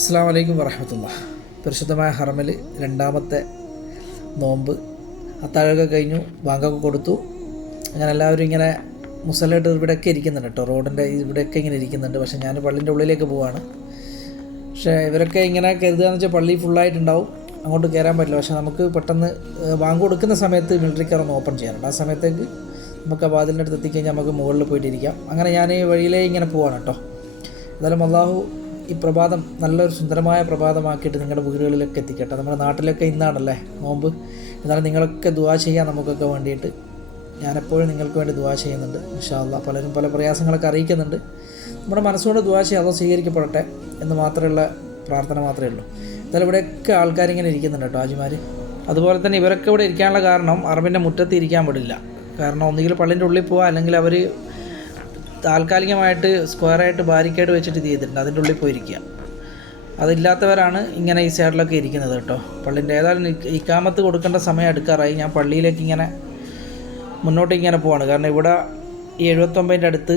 അസ്സാം വലൈക്കും വറഹമത്തുള്ള പരിശുദ്ധമായ ഹറമിൽ രണ്ടാമത്തെ നോമ്പ്. അത്താഴമൊക്കെ കഴിഞ്ഞു ബാങ്കൊക്കെ കൊടുത്തു. അങ്ങനെ എല്ലാവരും ഇങ്ങനെ മുസലായിട്ട് ഇവിടെയൊക്കെ ഇരിക്കുന്നുണ്ട് കേട്ടോ. റോഡിന്റെ ഇവിടെയൊക്കെ ഇങ്ങനെ ഇരിക്കുന്നുണ്ട്. പക്ഷേ ഞാൻ പള്ളിന്റെ ഉള്ളിലേക്ക് പോവാണ്. പക്ഷേ ഇവരൊക്കെ ഇങ്ങനെ കരുതുകയെന്ന് വെച്ചാൽ പള്ളി ഫുള്ളായിട്ടുണ്ടാവും. അങ്ങോട്ട് കയറാൻ പറ്റില്ല. പക്ഷേ നമുക്ക് പെട്ടെന്ന് ബാങ്ക് കൊടുക്കുന്ന സമയത്ത് മിലിറ്ററിക്കാർ ഒന്ന് ഓപ്പൺ ചെയ്യാനുണ്ട് ആ സമയത്തേക്ക് നമുക്ക് ആ വാതിലിന്റെ അടുത്ത് എത്തിക്കഴിഞ്ഞാൽ നമുക്ക് മുകളിൽ പോയിട്ടിരിക്കാം. അങ്ങനെ ഞാൻ ഈ വഴിയിലേ ഇങ്ങനെ പോവാണ് കേട്ടോ. എന്തായാലും അള്ളാഹു ഈ പ്രഭാതം നല്ലൊരു സുന്ദരമായ പ്രഭാതമാക്കിയിട്ട് നിങ്ങളുടെ വീടുകളിലൊക്കെ എത്തിക്കട്ടെ. നമ്മുടെ നാട്ടിലൊക്കെ ഇന്നാണല്ലേ നോമ്പ്? എന്നാലും നിങ്ങളൊക്കെ ദുവാ ചെയ്യാൻ നമുക്കൊക്കെ വേണ്ടിയിട്ട് ഞാനെപ്പോഴും നിങ്ങൾക്ക് വേണ്ടി ദുവാ ചെയ്യുന്നുണ്ട് ഇൻഷാല്ല പലരും പല പ്രയാസങ്ങളൊക്കെ അറിയിക്കുന്നുണ്ട്. നമ്മുടെ മനസ്സുകൊണ്ട് ദുവാ ചെയ്യാം അതോ സ്വീകരിക്കപ്പെടട്ടെ എന്ന് മാത്രമുള്ള പ്രാർത്ഥന മാത്രമേ ഉള്ളൂ. എന്നാലും ഇവിടെയൊക്കെ ആൾക്കാരിങ്ങനെ ഇരിക്കുന്നുണ്ട് കേട്ടോ ആജിമാർ അതുപോലെ തന്നെ ഇവരൊക്കെ ഇവിടെ ഇരിക്കാനുള്ള കാരണം അറബിന്റെ മുറ്റത്ത് ഇരിക്കാൻ പാടില്ല കാരണം ഒന്നുകിൽ പള്ളിന്റെ ഉള്ളിൽ പോവുക അല്ലെങ്കിൽ അവർ താൽക്കാലികമായിട്ട് സ്ക്വയറായിട്ട് ബാരിക്കേഡ് വെച്ചിട്ട് ഇത് ചെയ്തിട്ടുണ്ട്. അതിന്റെ ഉള്ളിൽ പോയിരിക്കുക. അതില്ലാത്തവരാണ് ഇങ്ങനെ ഈ സൈഡിലൊക്കെ ഇരിക്കുന്നത് കേട്ടോ. പള്ളിന്റെ ഏതായാലും ഇക്കാമത്ത് കൊടുക്കേണ്ട സമയം എടുക്കാറായി ഞാൻ പള്ളിയിലേക്ക് ഇങ്ങനെ മുന്നോട്ട് ഇങ്ങനെ പോവാണ്. കാരണം ഇവിടെ ഈ എഴുപത്തൊമ്പതിന്റെ അടുത്ത്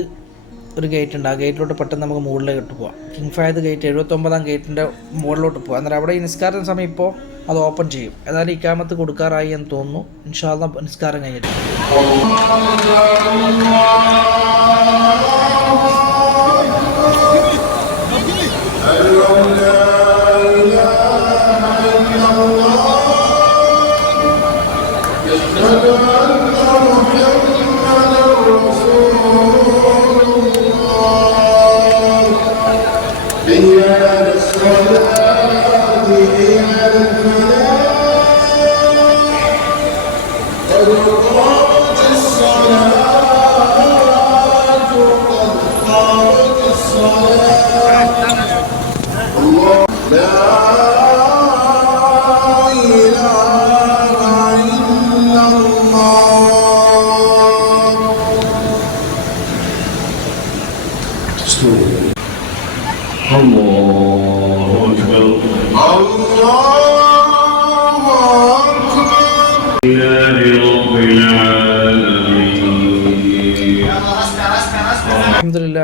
ഒരു ഗേറ്റ് ഉണ്ട്. ആ ഗേറ്റിലോട്ട് പെട്ടെന്ന് നമുക്ക് മുകളിലേക്ക് പോവാം. കിങ് ഫായത് ഗേറ്റ് എഴുപത്തൊമ്പതാം ഗേറ്റിന്റെ മുകളിലോട്ട് പോവാം. അന്നേരം അവിടെ ഈ നിസ്കാരത്തിന് സമയം ഇപ്പോൾ അത് ഓപ്പൺ ചെയ്യും. ഏതായാലും ഇക്കാമത്ത് കൊടുക്കാറായി എന്ന് തോന്നുന്നു. ഇൻഷാല്ല നിസ്കാരം കഴിഞ്ഞിട്ട്.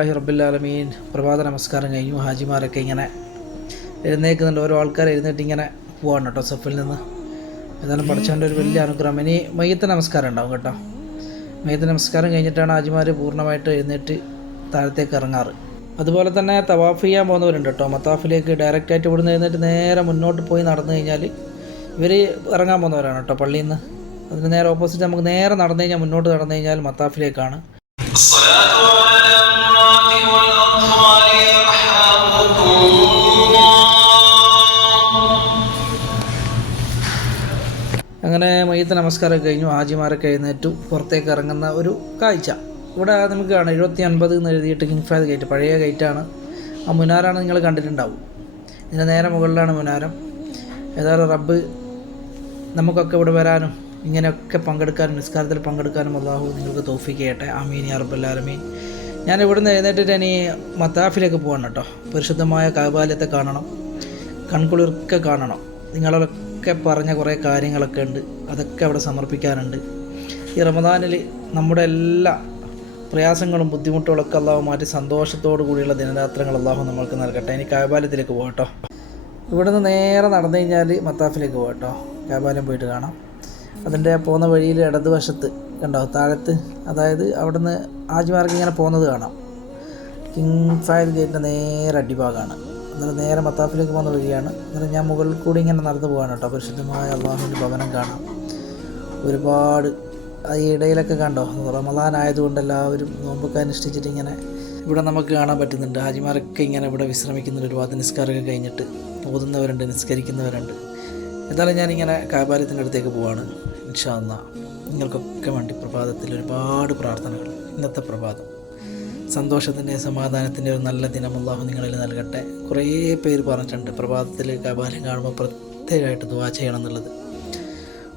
അലഹമുല്ലാഹി റബ്ബുല്ലാലമീൻ പ്രഭാത നമസ്കാരം കഴിഞ്ഞു. ഹാജിമാരൊക്കെ ഇങ്ങനെ എഴുന്നേൽക്കുന്നുണ്ട്. ഓരോ ആൾക്കാർ എഴുന്നേറ്റ് ഇങ്ങനെ പോവാണ് കേട്ടോ സഫിൽ നിന്ന്. ഏതായാലും പഠിച്ചവന്റെ ഒരു വലിയ അനുഗ്രഹം. ഇനി മയ്യത്ത് നമസ്കാരം ഉണ്ടാവും കേട്ടോ. മയ്യത്ത് നമസ്കാരം കഴിഞ്ഞിട്ടാണ് ഹാജിമാർ പൂർണമായിട്ട് എഴുന്നേറ്റ് താഴത്തേക്ക് ഇറങ്ങാറ്. അതുപോലെ തന്നെ തവാഫ് ചെയ്യാൻ പോകുന്നവരുണ്ട് കേട്ടോ. മത്താഫിലേക്ക് ഡയറക്റ്റായിട്ട് ഇവിടുന്ന് എഴുന്നേറ്റ് നേരെ മുന്നോട്ട് പോയി നടന്നു കഴിഞ്ഞാൽ ഇവർ ഇറങ്ങാൻ പോകുന്നവരാണ് കേട്ടോ പള്ളിയിൽ നിന്ന്. അതിന് നേരെ ഓപ്പോസിറ്റ് നമുക്ക് നേരെ നടന്നു കഴിഞ്ഞാൽ മുന്നോട്ട് നടന്നു കഴിഞ്ഞാൽ മത്താഫിലേക്കാണ്. അങ്ങനെ മയ്യത്ത് നമസ്കാരം കഴിഞ്ഞു. ആജിമാരൊക്കെ എഴുന്നേറ്റു. പുറത്തേക്ക് ഇറങ്ങുന്ന ഒരു കാഴ്ച. ഇവിടെ നമുക്ക് കാണാം. എഴുപത്തി അൻപത് എന്ന് എഴുതിയിട്ട് കിങ് ഫാദ് ഗേറ്റ് പഴയ ഗേറ്റാണ് ആ മുനാരാണ് നിങ്ങൾ കണ്ടിട്ടുണ്ടാവും. ഇതിന്റെ നേരെ മുകളിലാണ് മുനാരം. ഏതായാലും റബ്ബ് നമുക്കൊക്കെ ഇവിടെ വരാനും ഇങ്ങനെയൊക്കെ പങ്കെടുക്കാനും നിസ്കാരത്തിൽ പങ്കെടുക്കാനും അള്ളാഹു നിങ്ങൾക്ക് തോഫിക്ക് ചെയ്യട്ടെ റബ്ബല്ലാലമീൻ ഞാൻ ഇവിടുന്ന് എഴുന്നേറ്റിട്ട് ഇനി മത്താഫിലേക്ക് പോകണം കേട്ടോ. പരിശുദ്ധമായ കാബാലയത്തെ കാണണം. കൺകുളിർക്കെ കാണണം. നിങ്ങളൊക്കെ പറഞ്ഞ കുറേ കാര്യങ്ങളൊക്കെ ഉണ്ട്. അതൊക്കെ അവിടെ സമർപ്പിക്കാനുണ്ട്. ഈ റമദാനിൽ നമ്മുടെ എല്ലാ പ്രയാസങ്ങളും ബുദ്ധിമുട്ടുകളൊക്കെ അള്ളാഹു മാറ്റി സന്തോഷത്തോടു കൂടിയുള്ള ദിനരാത്രങ്ങൾ അള്ളാഹു നമ്മൾക്ക് നൽകട്ടെ. ഇനി കാബാലയത്തിലേക്ക് പോകട്ടോ ഇവിടുന്ന് നേരെ നടന്നു കഴിഞ്ഞാൽ മത്താഫിലേക്ക് പോകട്ടോ കാബാലയം പോയിട്ട് കാണാം. അതിന്റെ പോകുന്ന വഴിയിൽ ഇടതുവശത്ത് കണ്ടോ താഴത്ത് അതായത് അവിടുന്ന് ആജിമാർക്ക് ഇങ്ങനെ പോകുന്നത് കാണാം. കിങ് ഫയൽ ഗേറ്റിന്റെ നേരെ അടിഭാഗമാണ് അന്നേരം നേരെ മത്താഫിലേക്ക് പോകുന്ന വഴിയാണ്. അന്നേരം ഞാൻ മുകളിൽ കൂടി ഇങ്ങനെ നടന്നു പോകാണ് കേട്ടോ. പരിശുദ്ധമായ അള്ളാഹുവിന്റെ ഭവനം കാണാം. ഒരുപാട് ഈ ഇടയിലൊക്കെ കണ്ടോ റമദാൻ ആയതുകൊണ്ട് എല്ലാവരും നോമ്പൊക്കെ അനുഷ്ഠിച്ചിട്ട് ഇങ്ങനെ ഇവിടെ നമുക്ക് കാണാൻ പറ്റുന്നുണ്ട്. ഹാജിമാരൊക്കെ ഇങ്ങനെ ഇവിടെ വിശ്രമിക്കുന്നുണ്ട്. ഒരുപാട് നിസ്കാരമൊക്കെ കഴിഞ്ഞിട്ട് പോകുന്നവരുണ്ട് നിസ്കരിക്കുന്നവരുണ്ട്. എന്തായാലും ഞാനിങ്ങനെ കാപാലയത്തിന്റെ അടുത്തേക്ക് പോവാണ്. ഇൻഷാ അല്ലാ നിങ്ങൾക്കൊക്കെ വേണ്ടി പ്രഭാതത്തിൽ ഒരുപാട് പ്രാർത്ഥനകൾ. ഇന്നത്തെ പ്രഭാതം. സന്തോഷത്തിന്റെ സമാധാനത്തിന്റെ ഒരു നല്ല ദിനം അള്ളാഹു നിങ്ങളിൽ നൽകട്ടെ. കുറേ പേര് പറഞ്ഞിട്ടുണ്ട് പ്രഭാതത്തിൽ കപാലം കാണുമ്പോൾ പ്രത്യേകമായിട്ട് ദുവാ ചെയ്യണം എന്നുള്ളത്.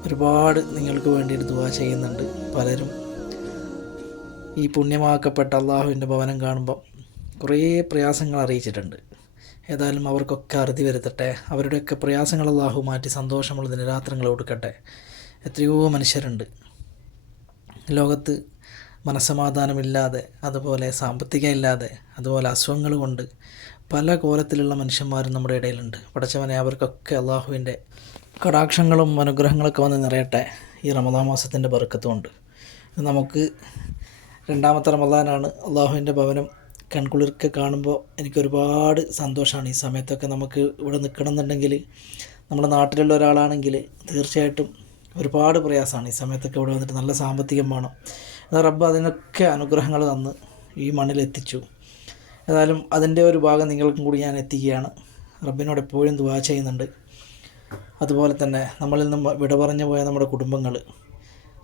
ഒരുപാട് നിങ്ങൾക്ക് വേണ്ടിയിട്ട് ദുവാ ചെയ്യുന്നുണ്ട് പലരും. ഈ പുണ്യമാക്കപ്പെട്ട അള്ളാഹുവിന്റെ ഭവനം കാണുമ്പോൾ കുറേ പ്രയാസങ്ങൾ അറിയിച്ചിട്ടുണ്ട്. ഏതായാലും അവർക്കൊക്കെ അറുതി വരുത്തട്ടെ. അവരുടെയൊക്കെ പ്രയാസങ്ങൾ അള്ളാഹു മാറ്റി സന്തോഷമുള്ള ദിനരാത്രങ്ങൾ കൊടുക്കട്ടെ. എത്രയോ മനുഷ്യരുണ്ട്. ലോകത്ത് മനസ്സമാധാനമില്ലാതെ അതുപോലെ സാമ്പത്തികം ഇല്ലാതെ അതുപോലെ അസുഖങ്ങൾ കൊണ്ട് പല കോലത്തിലുള്ള മനുഷ്യന്മാരും നമ്മുടെ ഇടയിലുണ്ട്. പടച്ചവനെ അവർക്കൊക്കെ അള്ളാഹുവിന്റെ കടാക്ഷങ്ങളും അനുഗ്രഹങ്ങളൊക്കെ വന്ന് നിറയട്ടെ ഈ റമദാ മാസത്തിന്റെ ബർക്കത്തുമുണ്ട് നമുക്ക് രണ്ടാമത്തെ റമദാനാണ്. അള്ളാഹുവിന്റെ ഭവനം കൺകുളിർക്ക് കാണുമ്പോൾ എനിക്കൊരുപാട് സന്തോഷമാണ്. ഈ സമയത്തൊക്കെ നമുക്ക് ഇവിടെ നിൽക്കണം എന്നുണ്ടെങ്കിൽ നമ്മുടെ നാട്ടിലുള്ള ഒരാളാണെങ്കിൽ തീർച്ചയായിട്ടും ഒരുപാട് പ്രയാസമാണ്. ഈ സമയത്തൊക്കെ ഇവിടെ വന്നിട്ട് നല്ല സാമ്പത്തികം വേണം. റബ്ബ് അതിനൊക്കെ അനുഗ്രഹങ്ങൾ തന്ന് ഈ മണ്ണിലെത്തിച്ചു ഏതായാലും അതിന്റെ ഒരു ഭാഗം നിങ്ങൾക്കും കൂടി ഞാൻ എത്തിക്കുകയാണ്. റബ്ബിനോട് എപ്പോഴും ദുവാ ചെയ്യുന്നുണ്ട്. അതുപോലെ തന്നെ നമ്മളിൽ നിന്ന് വിട പറഞ്ഞു പോയ നമ്മുടെ കുടുംബങ്ങൾ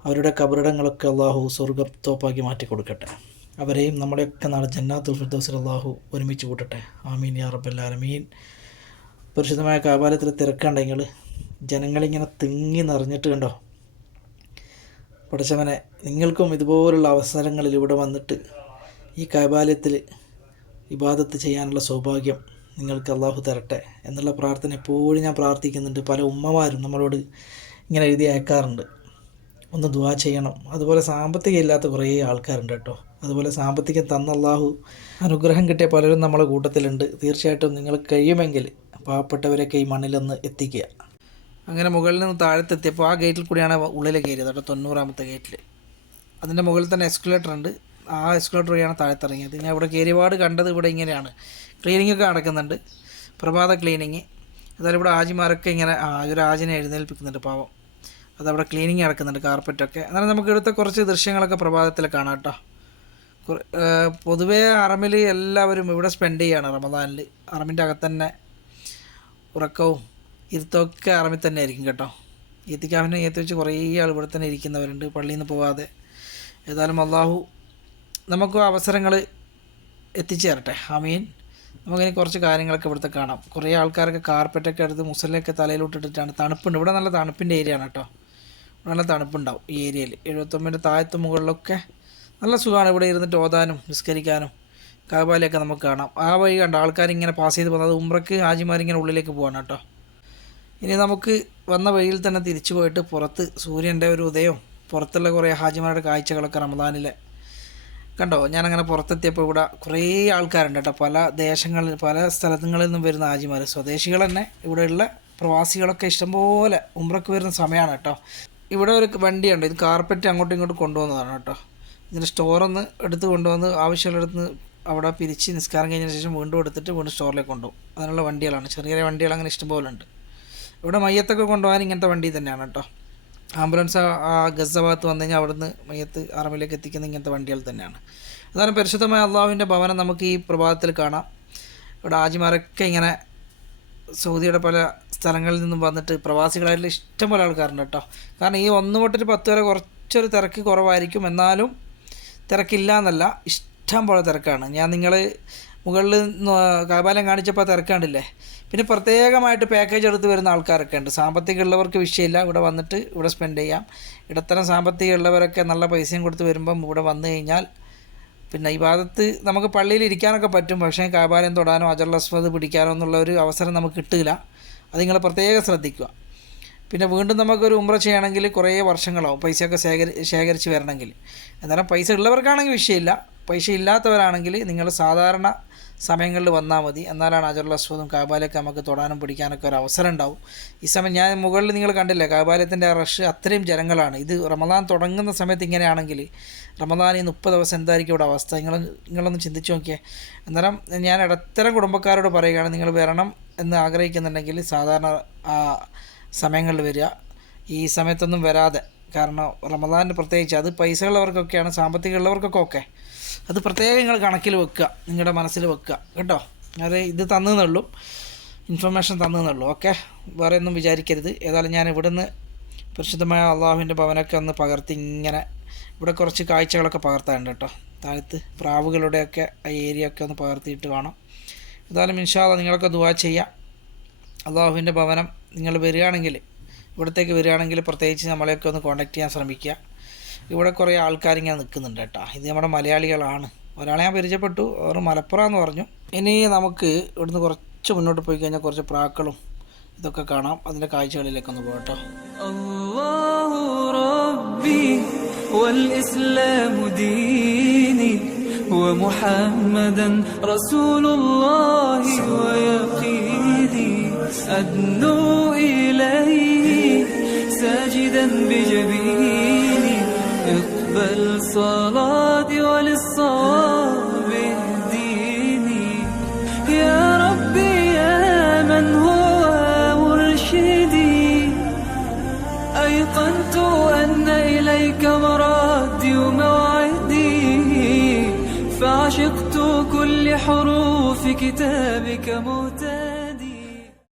അവരുടെ കബറിടങ്ങളൊക്കെ അള്ളാഹു സ്വർഗത്തോപ്പാക്കി മാറ്റി കൊടുക്കട്ടെ. അവരെയും നമ്മളെയൊക്കെ നാളെ ജന്നാത്തുൽ ഫിർദൗസിൽ അള്ളാഹു ഒരുമിച്ച് കൂട്ടട്ടെ. ആമീൻ യാ റബ്ബല്ലാലമീൻ പരിശുദ്ധമായ കാപാലത്തിൽ തിരക്കുണ്ടെങ്കിൽ ജനങ്ങളിങ്ങനെ തിങ്ങി നിറഞ്ഞിട്ട് കണ്ടോ? പഠിച്ചവനെ നിങ്ങൾക്കും ഇതുപോലുള്ള അവസരങ്ങളിൽ ഇവിടെ വന്നിട്ട് ഈ കൈബാല്യത്തിൽ ഇബാദത്ത് ചെയ്യാനുള്ള സൗഭാഗ്യം നിങ്ങൾക്ക് അള്ളാഹു തരട്ടെ എന്നുള്ള പ്രാർത്ഥന എപ്പോഴും ഞാൻ പ്രാർത്ഥിക്കുന്നുണ്ട്. പല ഉമ്മമാരും നമ്മളോട് ഇങ്ങനെ എഴുതി അയക്കാറുണ്ട്. ഒന്ന് ദുവാ ചെയ്യണം. അതുപോലെ സാമ്പത്തികം ഇല്ലാത്ത കുറേ ആൾക്കാരുണ്ട് കേട്ടോ. അതുപോലെ സാമ്പത്തികം തന്ന അള്ളാഹു അനുഗ്രഹം കിട്ടിയ പലരും നമ്മളെ കൂട്ടത്തിലുണ്ട്. തീർച്ചയായിട്ടും നിങ്ങൾ കഴിയുമെങ്കിൽ പാവപ്പെട്ടവരൊക്കെ ഈ മണ്ണിലൊന്ന് എത്തിക്കുക. അങ്ങനെ മുകളിൽ നിന്ന് താഴത്തെത്തിയപ്പോൾ ആ ഗേറ്റിൽ കൂടിയാണ് ഉള്ളിലേക്ക് കയറിയത് കേട്ടോ തൊണ്ണൂറാമത്തെ ഗേറ്റിൽ അതിന്റെ മുകളിൽ തന്നെ എസ്കുലേറ്റർ ഉണ്ട്. ആ എസ്കുലേറ്റർ വഴിയാണ് താഴത്തിറങ്ങിയത്. ഞാൻ ഇവിടെ കയറിപാട് കണ്ടത് ഇവിടെ ഇങ്ങനെയാണ്. ക്ലീനിങ് ഒക്കെ നടക്കുന്നുണ്ട്. പ്രഭാത ക്ലീനിങ് അതായത് ഇവിടെ ആജിമാരൊക്കെ ഇങ്ങനെ ഒരു ആജിനെ എഴുന്നേൽപ്പിക്കുന്നുണ്ട് പാവം. അതവിടെ ക്ലീനിങ് നടക്കുന്നുണ്ട് കാർപ്പറ്റൊക്കെ എന്നാലും നമുക്ക് ഇവിടുത്തെ കുറച്ച് ദൃശ്യങ്ങളൊക്കെ പ്രഭാതത്തിൽ കാണാം കേട്ടോ. പൊതുവേ അറമിൽ എല്ലാവരും ഇവിടെ സ്പെൻഡ് ചെയ്യാണ് റമദാനിൽ അറമിന്റെ അകത്തന്നെ ഉറക്കവും ഇരുത്തമൊക്കെ ആർമി തന്നെ ആയിരിക്കും കേട്ടോ. ഈത്തിക്കാവിനെ ഏത്ത് വെച്ച് കുറേ ആൾ ഇവിടെ തന്നെ ഇരിക്കുന്നവരുണ്ട്. പള്ളിയിൽ നിന്ന് പോവാതെ. ഏതായാലും അള്ളാഹു നമുക്ക് അവസരങ്ങൾ എത്തിച്ചു തരട്ടെ അമീൻ നമുക്കിനി കുറച്ച് കാര്യങ്ങളൊക്കെ ഇവിടുത്തെ കാണാം. കുറേ ആൾക്കാരൊക്കെ കാർപ്പറ്റൊക്കെ എടുത്ത് മുസലൊക്കെ തലയിലോട്ടിട്ടിട്ടാണ് തണുപ്പുണ്ട്. ഇവിടെ നല്ല തണുപ്പിന്റെ ഏരിയ ആണ് കേട്ടോ. ഇവിടെ നല്ല തണുപ്പുണ്ടാവും ഈ ഏരിയയിൽ എഴുപത്തൊമ്പതിന്റെ താഴത്ത് മുകളിലൊക്കെ നല്ല സുഖമാണ്. ഇവിടെ ഇരുന്നിട്ട് ഓതാനും നിസ്കരിക്കാനും കാബാലയൊക്കെ നമുക്ക് കാണാം. ആ വഴി കണ്ട? ആൾക്കാരിങ്ങനെ പാസ് ചെയ്ത് പോകുന്നത്. ഉമ്രക്ക് ഹാജിമാരിങ്ങനെ ഉള്ളിലേക്ക് പോവാണ് കേട്ടോ. ഇനി നമുക്ക് വന്ന വഴിയിൽ തന്നെ തിരിച്ചു പോയിട്ട് പുറത്ത് സൂര്യന്റെ ഒരു ഉദയവും പുറത്തുള്ള കുറേ ഹാജിമാരുടെ കാഴ്ചകളൊക്കെ റമദാനിലെ കണ്ടോ? ഞാനങ്ങനെ പുറത്തെത്തിയപ്പോൾ ഇവിടെ കുറേ ആൾക്കാരുണ്ട് കേട്ടോ. പല ദേശങ്ങളിൽ പല സ്ഥലങ്ങളിൽ നിന്നും വരുന്ന ഹാജിമാർ സ്വദേശികൾ തന്നെ ഇവിടെയുള്ള പ്രവാസികളൊക്കെ ഇഷ്ടംപോലെ ഉമ്രക്ക് വരുന്ന സമയമാണ് കേട്ടോ. ഇവിടെ ഒരു വണ്ടിയുണ്ട്. ഇത് കാർപ്പറ്റ് അങ്ങോട്ടും ഇങ്ങോട്ടും കൊണ്ടുവന്നതാണ് കേട്ടോ. ഇതിന്റെ സ്റ്റോറൊന്ന് എടുത്ത് കൊണ്ടുവന്ന് ആവശ്യമുള്ളിടത്ത് അവിടെ പിരിച്ച് നിസ്കാരം കഴിഞ്ഞതിന് ശേഷം വീണ്ടും എടുത്തിട്ട് വീണ്ടും സ്റ്റോറിലേക്ക് കൊണ്ടുപോകും. അതിനുള്ള വണ്ടികളാണ്. ചെറിയ ചെറിയ വണ്ടികൾ അങ്ങനെ ഇഷ്ടംപോലെ ഉണ്ട്. ഇവിടെ മയ്യത്തൊക്കെ കൊണ്ടുപോകാൻ ഇങ്ങനത്തെ വണ്ടി തന്നെയാണ് കേട്ടോ. ആംബുലൻസ് ആ- ഗസ ഭാഗത്ത് വന്നു കഴിഞ്ഞാൽ അവിടുന്ന് മയ്യത്ത് അറമിലേക്ക് എത്തിക്കുന്ന ഇങ്ങനത്തെ വണ്ടികൾ തന്നെയാണ്. അതാണ് പരിശുദ്ധമായ അള്ളാഹുവിന്റെ ഭവനം നമുക്ക് ഈ പ്രഭാതത്തിൽ കാണാം. ഇവിടെ ആജിമാരൊക്കെ ഇങ്ങനെ സൗദിയുടെ പല സ്ഥലങ്ങളിൽ നിന്നും വന്നിട്ട് പ്രവാസികളായിട്ടുള്ള ഇഷ്ടംപോലെ ആൾക്കാരുണ്ട് കേട്ടോ. കാരണം ഈ ഒന്ന് തൊട്ടൊരു പത്ത് വരെ കുറച്ചൊരു തിരക്ക് കുറവായിരിക്കും. എന്നാലും തിരക്കില്ല എന്നല്ല ഇഷ്ടം പോലെ തിരക്കാണ്. ഞാൻ നിങ്ങൾ മുകളിൽ കാപാലം കാണിച്ചപ്പോൾ തിരക്കാണ്ടില്ലേ പിന്നെ പ്രത്യേകമായിട്ട് പാക്കേജ് എടുത്ത് വരുന്ന ആൾക്കാരൊക്കെ ഉണ്ട്. സാമ്പത്തികം ഉള്ളവർക്ക് വിഷയമില്ല. ഇവിടെ വന്നിട്ട് ഇവിടെ സ്പെൻഡ് ചെയ്യാം. ഇടത്തരം സാമ്പത്തികം ഉള്ളവരൊക്കെ നല്ല പൈസയും കൊടുത്ത് വരുമ്പം ഇവിടെ വന്നു കഴിഞ്ഞാൽ പിന്നെ ഈ ഭാഗത്ത് നമുക്ക് പള്ളിയിൽ ഇരിക്കാനൊക്കെ പറ്റും. പക്ഷേ കാബാലയം തൊടാനോ അജർ അസ്വദ് പിടിക്കാനോ എന്നുള്ള ഒരു അവസരം നമുക്ക് കിട്ടില്ല. അത് നിങ്ങൾ പ്രത്യേകം ശ്രദ്ധിക്കുക. പിന്നെ വീണ്ടും നമുക്കൊരു ഉമ്ര ചെയ്യണമെങ്കിൽ കുറേ വർഷങ്ങളാവും പൈസയൊക്കെ ശേഖരി ശേഖരിച്ച് വരണമെങ്കിൽ. എന്നാലും പൈസ ഉള്ളവർക്കാണെങ്കിൽ വിഷയമില്ല. പൈസ ഇല്ലാത്തവരാണെങ്കിൽ നിങ്ങൾ സാധാരണ സമയങ്ങളിൽ വന്നാൽ മതി. എന്നാലാണ് അജറുൽ അസ്വദും കാബാലയൊക്കെ നമുക്ക് തൊടാനും പിടിക്കാനൊക്കെ ഒരു അവസരം ഉണ്ടാവും ഈ സമയം ഞാൻ മുകളിൽ നിങ്ങൾ കണ്ടില്ലേ കാബാലയത്തിന്റെ ആ റഷ് അത്രയും ജനങ്ങളാണ്. ഇത് റമദാൻ തുടങ്ങുന്ന സമയത്ത് ഇങ്ങനെയാണെങ്കിൽ റമദാൻ ഈ മുപ്പത് ദിവസം എന്തായിരിക്കും ഇവിടെ അവസ്ഥ? നിങ്ങൾ നിങ്ങളൊന്ന് ചിന്തിച്ചു നോക്കിയേ. അന്നേരം ഞാൻ ഇടത്തരം കുടുംബക്കാരോട് പറയുകയാണ് നിങ്ങൾ വരണം എന്ന് ആഗ്രഹിക്കുന്നുണ്ടെങ്കിൽ സാധാരണ ആ സമയങ്ങളിൽ വരിക. ഈ സമയത്തൊന്നും വരാതെ. കാരണം റമദാൻ പ്രത്യേകിച്ച് അത് പൈസ ഉള്ളവർക്കൊക്കെയാണ് സാമ്പത്തികം ഉള്ളവർക്കൊക്കെ ഓക്കെ അത് പ്രത്യേകം നിങ്ങൾ കണക്കിൽ വെക്കുക നിങ്ങളുടെ മനസ്സിൽ വെക്കുക കേട്ടോ? അത് ഇത് തന്നെന്നുള്ളൂ. ഇൻഫർമേഷൻ തന്നെന്നുള്ളൂ ഓക്കെ വേറെ ഒന്നും വിചാരിക്കരുത്. ഏതായാലും ഞാൻ ഇവിടുന്ന് പരിശുദ്ധമായ അള്ളാഹുവിന്റെ ഭവനൊക്കെ ഒന്ന് പകർത്തി ഇങ്ങനെ ഇവിടെ കുറച്ച് കാഴ്ചകളൊക്കെ പകർത്താറുണ്ട് കേട്ടോ. താഴത്ത് പ്രാവുകളുടെയൊക്കെ ആ ഏരിയ ഒക്കെ ഒന്ന് പകർത്തിയിട്ട് വേണം ഏതായാലും ഇൻഷാല്ല നിങ്ങളൊക്കെ ദുവാ ചെയ്യാം. അള്ളാഹുവിന്റെ ഭവനം നിങ്ങൾ വരികയാണെങ്കിൽ ഇവിടത്തേക്ക് വരികയാണെങ്കിൽ പ്രത്യേകിച്ച് നമ്മളെയൊക്കെ ഒന്ന് കോണ്ടാക്ട് ചെയ്യാൻ ശ്രമിക്കുക. ഇവിടെ കുറേ ആൾക്കാരിങ്ങനെ നിൽക്കുന്നുണ്ട് കേട്ടോ ഇത് നമ്മുടെ മലയാളികളാണ് ഒരാളെ ഞാൻ പരിചയപ്പെട്ടു അവർ മലപ്പുറം എന്ന് പറഞ്ഞു ഇനി നമുക്ക് ഇവിടുന്ന് കുറച്ച് മുന്നോട്ട് പോയി കഴിഞ്ഞാൽ കുറച്ച് പ്രാക്കളും ഇതൊക്കെ കാണാം അതിൻ്റെ കാഴ്ചകളിലേക്കൊന്ന് പോകട്ടോ الله ربي والإسلام ديني ومحمدا رسول الله ويقيني أدنو إليه ساجدا بجبيني صلاتي وللصواب اهديني. يا ربي يا من هو مرشدي. أيقنت أن إليك مرادي وموعدي. فعشقت كل حروف كتابك مهتدي